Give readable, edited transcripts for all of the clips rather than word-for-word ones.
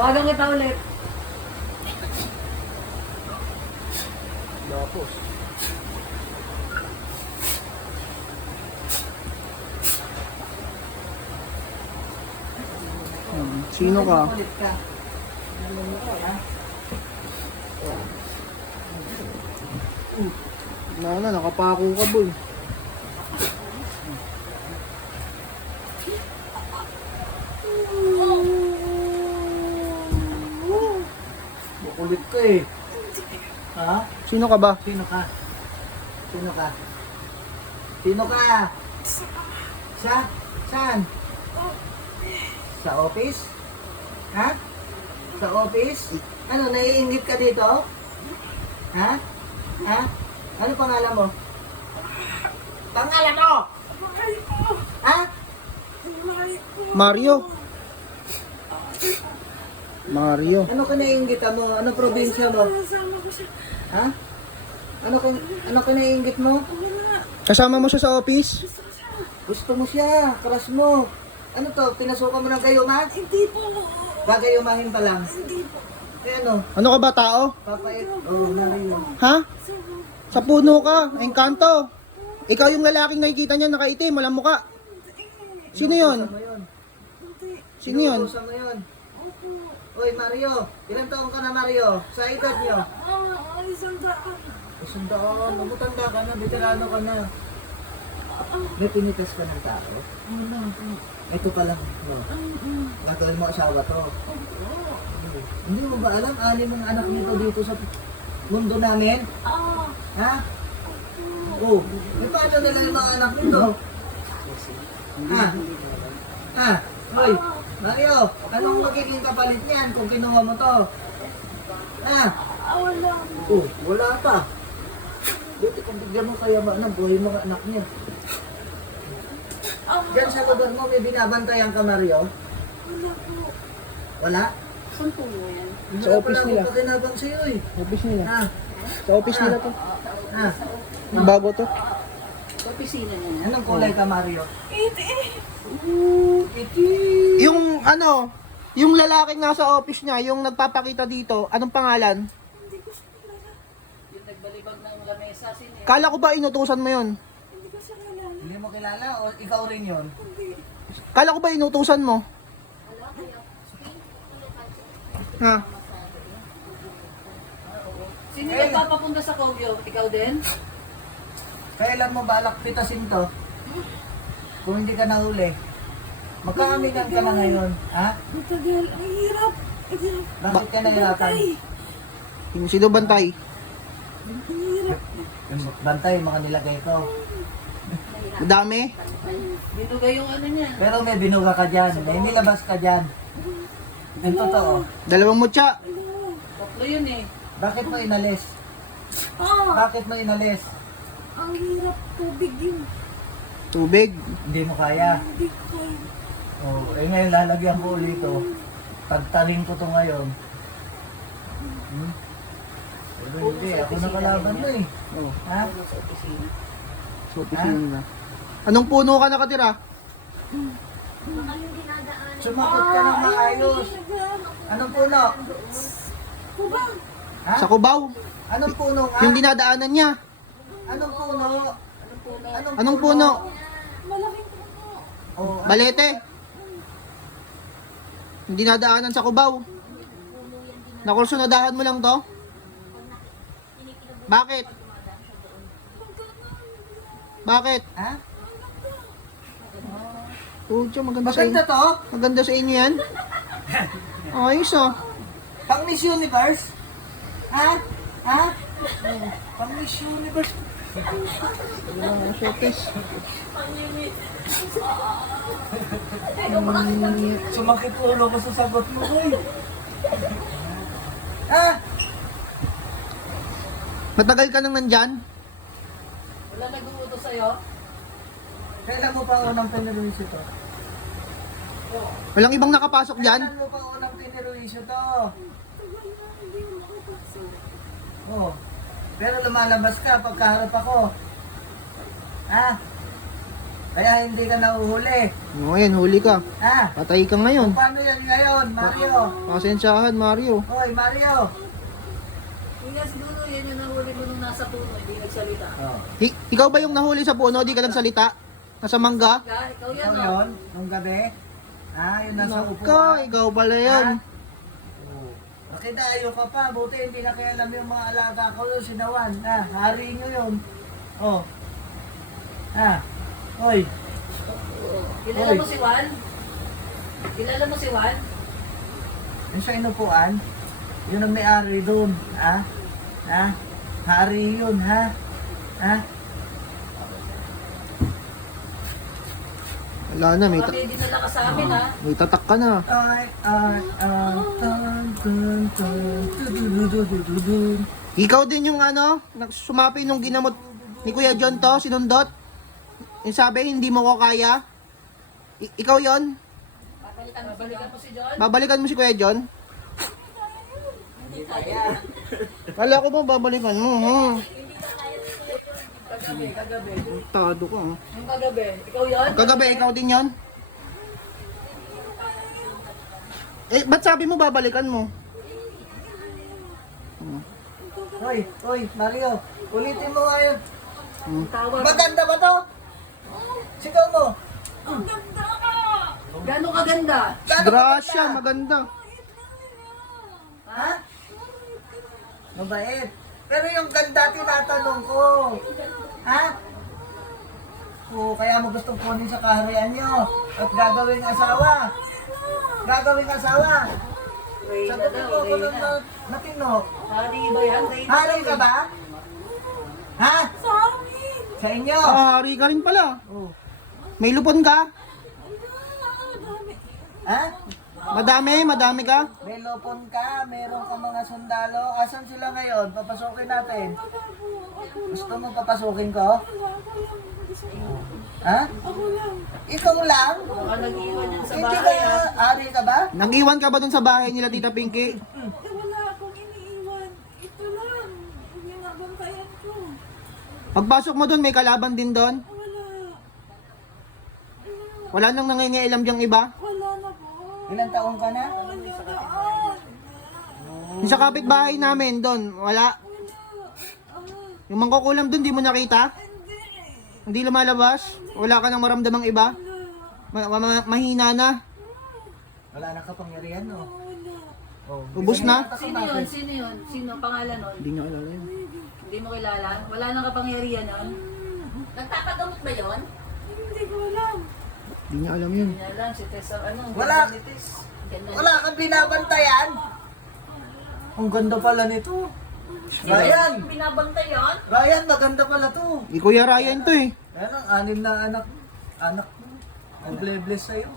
Tawagan kita ulit. Tapos. Sino ka? Ulit ka. Naluloko, ha? Nakapako ka, boy. Makulit ka eh. Ha? Sino ka ba? Sino ka? Sino ka? Sino ka? Sa? Saan? Sa office? Ha? Sa office? Ano, naiingit ka dito? Ha? Ha? Ano pangalan mo? Pangalan mo! Ha? Mario. Mario. Ano ka naiingit mo? Ano probinsya mo? Ha? Ano ka naiingit mo? Kasama mo siya sa office? Gusto mo siya, crush mo. Ano to, pinasukan mo ng gayuma? Hindi po. Gagayumahin pa lang. Hindi po. Eh ano, Ano ka ba, tao? papait? Oh, Mario. Ha? Sa puno ka, engkanto. Ikaw yung lalaking nakikita niya nakaitim, walang muka. Sino yun? Kasama yun. Sino yun? Inuutosan mo yun. Oy, Mario. Ilan taong ka na, Mario? Sa edad niyo? Isang daan. Isang daan. Magutanda ka na, veterano ka na. May pinitas ka ng tao? Ito pa lang. No. Gagawin mo asawa to. Hindi mo ba alam, anim mong anak nito dito sa mundo namin? Ha? Oh, eh paano nila yung mga anak nito? Ha? Ha? Hoy, Mario, anong magiging kapalit niyan kung kinuha mo to? Ha? Wala. Oh, wala pa. Buti kung bigyan mo kaya ba ng buhay mga anak niya. Diyan sa lugar mo, may binabantayan ka, Mario? Wala po. Wala? Saan po mo yan? Hindi Sa ka office pala nila. magpakinabang sa'yo eh. Office nila. Ha? Sa office nila to. Ha? Bago to. Sa opisina niya na. Anong kulay ka, Mario? Iti. Yung ano, yung lalaking nasa office niya, yung nagpapakita dito, anong pangalan? Yung nagbalibag ng lamesa, sino yan? Kala ko ba inutusan mo yun? Hindi ko siya kilala. Hindi mo kilala o ikaw rin yun? Kala ko ba inutusan mo? Ha? Sino yung nagpapapunta sa Kogyo? Ikaw din? Kailan mo balak pitasin to? Kung hindi ka nahuli. Magkakamitan ka na ngayon, ha? Matagal. Ang hirap. Ang hirap. Bakit ka nahirapan? Yung sino bantay? Ang hirap. Bantay, mga nilagay ko. Madami? Binugay yung ano niya. Pero may binuga ka dyan, may nilabas ka dyan. Ang totoo. Dalawang mutya. Tatlo yun eh. Bakit mo inalis? Bakit mo inalis? Ang hirap. Tubig yun. Tubig. Hindi mo kaya. Hindi ko kaya. Oh, eh ngayon lalagyan ko ulit ito. Tagtarin ko to ngayon. Pero hindi, ako nakalaban mo eh. Oh, Ha? Sa opisina. sa opisina nila. Anong puno ka nakatira? Sumagot ka ng maayos. Anong puno? Kubang. Ha? Sa Cubao. Anong puno nga? Yung dinadaanan niya. Anong puno? Anong puno? Malaking puno. Oh, Balete. Yung dinadaanan sa Cubao. Nakursunadahan mo lang to? Bakit? Bakit? ha? Oh, tiyo, maganda sa Maganda inyo. to? Maganda sa inyo yan. Ayos ah. Pang Miss Universe? Ha? Ha? Pang Miss Universe? Walang showcase. Sumakit ulo ko sa sagot mo, boy. Ha? Matagal ka nang nandyan? Wala nag-uutos sa'yo? Kailan mo pa unang piniruisyo to? Walang ibang nakapasok dyan? Kailan mo pa unang piniruisyo to? Oo. Pero lumalabas ka pagkaharap ako. Ha? Kaya hindi ka nahuhuli. O, ayan, huli ka. Ha? Patay ka ngayon. Paano yan ngayon, Mario? Pasensyahan, Mario. Hoy, Mario! Ingas dulo, yan yung nahuli mo nung nasa puno, hindi nagsalita. Oh. Ikaw ba yung nahuli sa puno? Di ka nagsalita? Nasa mangga? Ikaw yan, Ikaw no? yun, nung gabi? Yun nasa Naka, upuan. ikaw pala yan. Oh. Nakidayo ka pa, buti hindi na kaya alam yung mga alaga ko yung sinawan. Hari nyo yun. Oh. Hoy. Kilala mo si Juan? Kilala mo si Juan? Yung sa inupuan, yun ang may-ari doon. Hari yun, ha? Wala na, may, Baka may dinala ka sa amin, ha? may tatak ka na. Ikaw din yung ano, sumapi nung ginamot ni Kuya John to, sinundot. Yung sabi, hindi mo ko kaya. Ikaw yon. Babalikan mo si John? Babalikan mo si Kuya John? Hindi kaya. Kala ko ba babalikan mo? Kagabi. Tado ka. Yung kagabi, ikaw yun? Kagabi, ikaw din yon? Ba't sabi mo babalikan mo? Hoy, Mario. Ulitin mo nga yun. Tawag. Maganda ba to? Sigaw mo. Gano'ng kaganda? Grasya, maganda. Ha? Mabait. Pero yung ganda tinatanong ko. Ha? Kaya mo gustong kunin sa kaharian nyo. At gagawing asawa. Gagawing asawa. Sagutin mo ako ng matino. Hari ba yan? Hari ka ba? Ha? Sa inyo. Hari ka rin pala. Oh. May lupon ka? Ha? Madami ka? May lupon ka, meron ka mga sundalo. Asan sila ngayon? Papasukin natin. Gusto mo papasukin ko? Ha? Ikaw lang? Baka nag-iwan yan sa Hindi bahay, ka, ha? ari ka ba? Nag-iwan ka ba dun sa bahay nila, Tita Pinky? Wala akong iniiwan. Ito lang. Yung ginabantayan ko. Pagpasok mo dun, may kalaban din dun? Wala. Wala nang nangingialam diyang iba? Wala na po. Ilang taon ka na? Wala daan. Yung sa kapitbahay namin dun, wala. Yung mangkukulam dun, di mo nakita? Hindi. Hindi lumalabas? Wala ka nang maramdamang iba? Mahina na? Wala na kapangyarihan, no? Wala. Oh. Ubus na? Sino yun? Sino yun? Sino ang pangalan nun? Hindi niya alala yun. Hindi mo kilala? Wala nang kapangyarihan nun? Nagpapagamot ba yun? Hindi ko alam. Hindi niya alam yun. Hindi lang, si Tessa, ano? Wala. Wala kang binabantayan? Ang ganda pala nito. Ryan! Binabantay yan? Ryan, maganda pala to. Di Kuya Ryan to eh. Ayan ang 6 na anak. Anak mo. Ang bless sa'yo.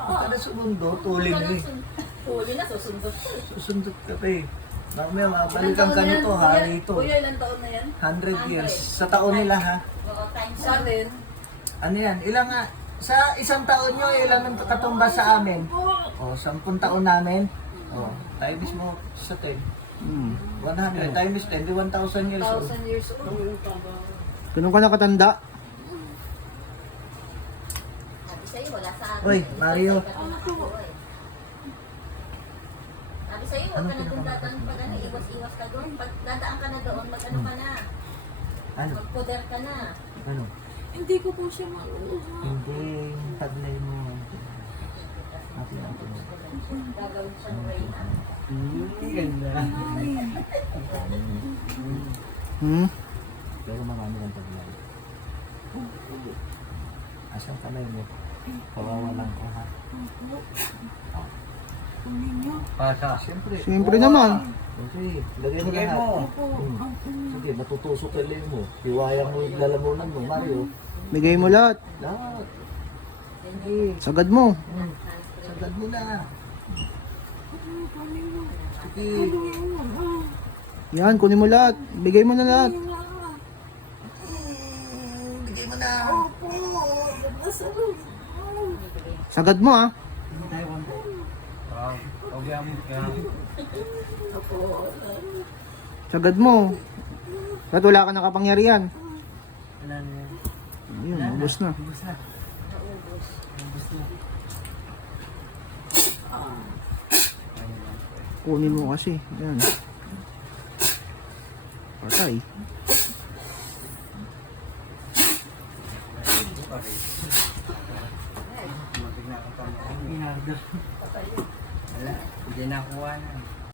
Pagka na sumundo, tulin mo eh. Huli na, susundot ko. Susundot ka pa eh. Mamaya mabalikan ka nito, hari ito. Kuya, ilang taon na yan? 100 years. Sa taon nila ha. Sa atin, Ano yan? Ilang nga? Sa isang taon nyo, ilang ang katumbas sa amin? O, 10 taon namin. O, times mo sa 10. 100 times 10, di 1,000 years old. 1,000 years old. Ganun ka nakatanda. Sabi sa'yo, wala sa akin. Uy, Mario. Sabi sa'yo, huwag ka na dun tatanong pag ano, iwas-iwas ka doon. Pag dadaan ka na doon, mag-ano ka na. Ano? Mag-puder ka na. Ano? Hindi ko po siya makuha. Hindi, yung taglay mo. Atin natin. Gagawin siyang reyna. Ganda. Pero marami ng taglay. Asan kamay mo? Kawawalan ko ha. Kunin niyo. Pasa. Siyempre. Siyempre naman. Okay, lagay mo lahat. Sige, matutusok ka mo. Hiwayang mo yung lalamunan mo, Mario. Bigay mo lahat. Lahat. Sige. Sagad mo. Sagad mo na. Kunin mo. Sige. Kunin mo. Yan, kunin mo lahat. Bigay mo na lahat. Bigay mo na. Opo. Masarap. Sagad mo ah. Sagad mo. Ba't wala ka ng kapangyarihan? Yun, ubos na. Ubus na. Naubos. Ubus na. Kunin mo kasi. Yan. Patay. Wala, hindi nakuha na.